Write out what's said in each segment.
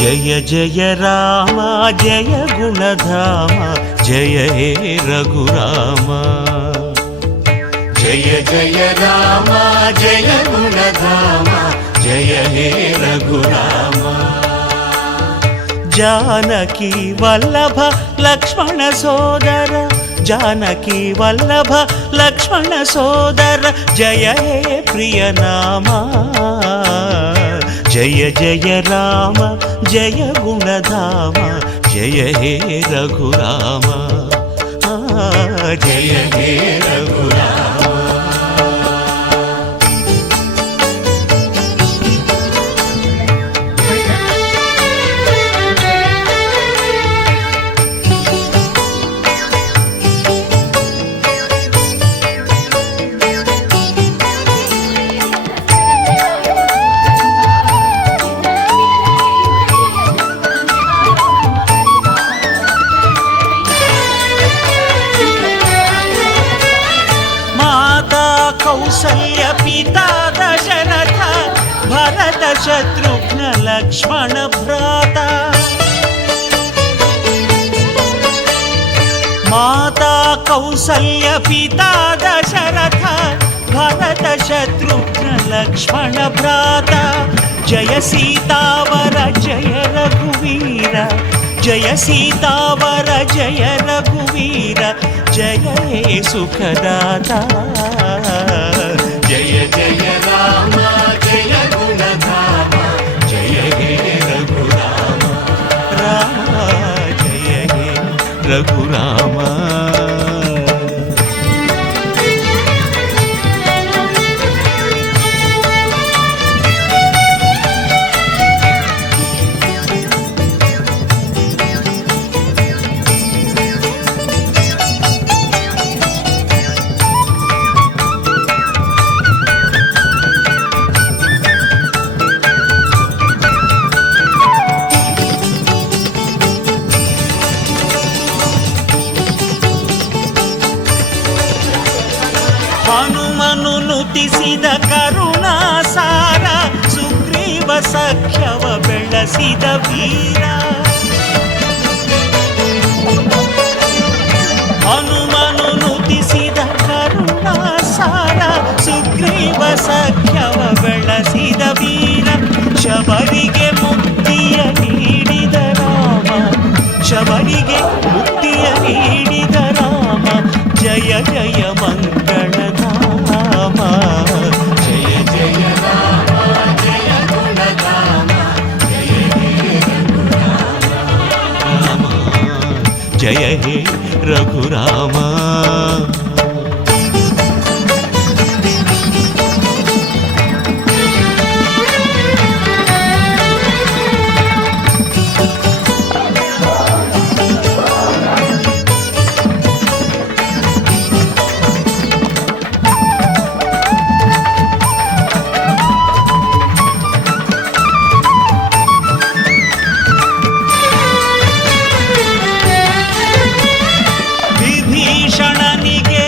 జయ జయ రామ జయ గుణధామ జయ హే రఘురామ జయ జయ రామ జయ గుణధామ జయ హే రఘురామ జానకి వల్లభ లక్ష్మణ సోదర జానకి వల్లభ లక్ష్మణ సోదర జయ హే ప్రియనామ జయ జయ రామ జయ గుణధామ జయ హే రఘురామ జయ హే రఘురామ कौसल्य पिता दशरथ भरत शत्रुघ्न लक्ष्मण भ्राता माता कौसल्य पिता दशरथ भरत शत्रुघ्न लक्ष्मण भ्राता जय सीतावर जय रघुवीर जय सीतावर जय रघुवीर जय हे सुखदाता जय जय राम जय गुणधाम जय हे रघुराम राम जय हे रघुराम ಹನುಮನು ನುತಿಸಿದ ಕರುಣಾಸಾರ ಸುಗ್ರೀವ ಸಖ್ಯವ ಬೆಳೆಸಿದ ವೀರ ಹನುಮನು ನುತಿಸಿದ ಕರುಣಾಸಾರ ಸುಗ್ರೀವ ಸಖ್ಯವ ಬೆಳೆಸಿದ ವೀರ ಶಬರಿಗೆ ಮುಕ್ತಿಯ ನೀಡಿದ ರಾಮ ಶಬರಿಗೆ ಮುಕ್ತಿಯ ನೀಡಿದ ರಾಮ ಜಯ ಜಯ ಮಂಗಳಧಾಮ ಜಯ ಜಯ ರಾಮ ಜಯ ಗುಣಧಾಮ ಜಯ ಹೇ ರಘುರಾಮ ರಾಮ ಜಯ ಹೇ ರಘುರಾಮ ವಿಭೀಷಣನಿಗೆ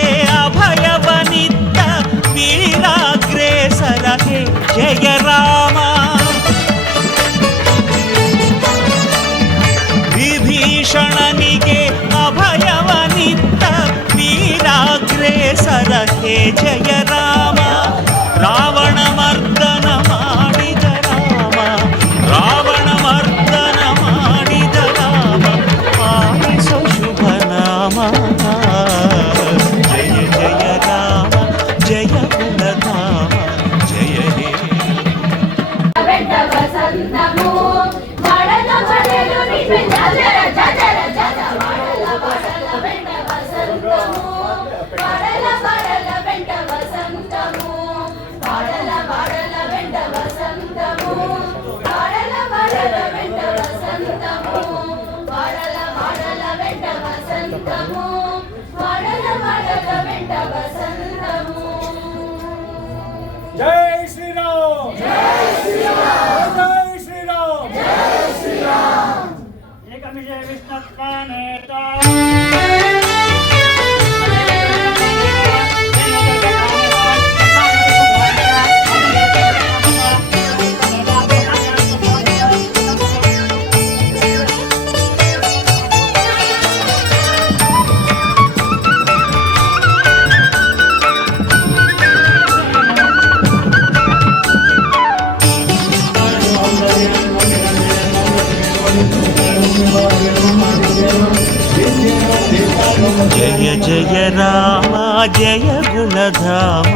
జయ జయ రామ జయ గుణధామ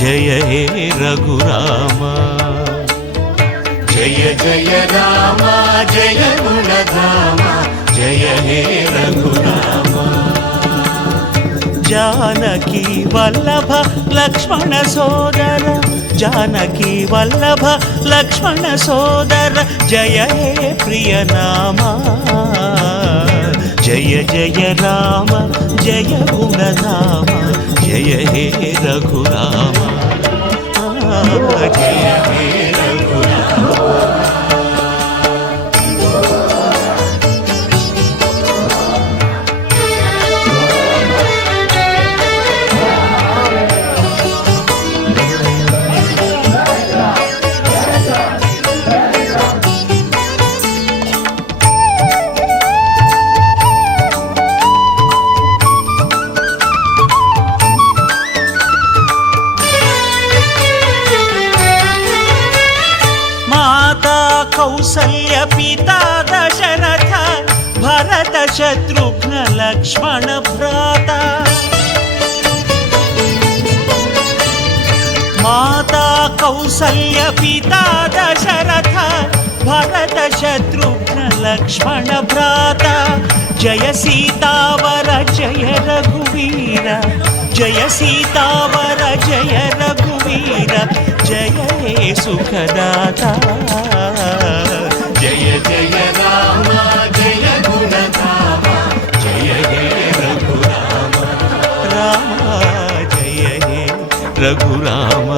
జయ హే రఘురామ జయ జయ రామ జయ గుణధామ జయ హే రఘురామ జానకి వల్లభ లక్ష్మణ సోదర జానకి వల్లభ లక్ష్మణ సోదర జయ హే ప్రియ నామ జయ జయ రామ జయ గుణధామ జయ హే రఘురామ జయ హే రఘురామ कौसल्य पिता दशरथ भरत शत्रुघ्न लक्ष्मण भ्राता माता कौसल्य पिता दशरथ भरत शत्रुघ्न लक्ष्मण भ्राता जय सीतावर जय रघुवीर जय सीतावर जय रघुवीर जय हे सुखदाता जय जय राम जय गुणधाम जय हे रघुराम राम जय हे रघुराम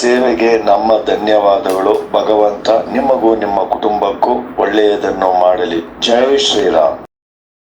ಸೇವೆಗೆ ನಮ್ಮ ಧನ್ಯವಾದಗಳು. ಭಗವಂತ ನಿಮಗೂ ನಿಮ್ಮ ಕುಟುಂಬಕ್ಕೂ ಒಳ್ಳೆಯದನ್ನು ಮಾಡಲಿ. ಜೈ ಶ್ರೀರಾಮ್.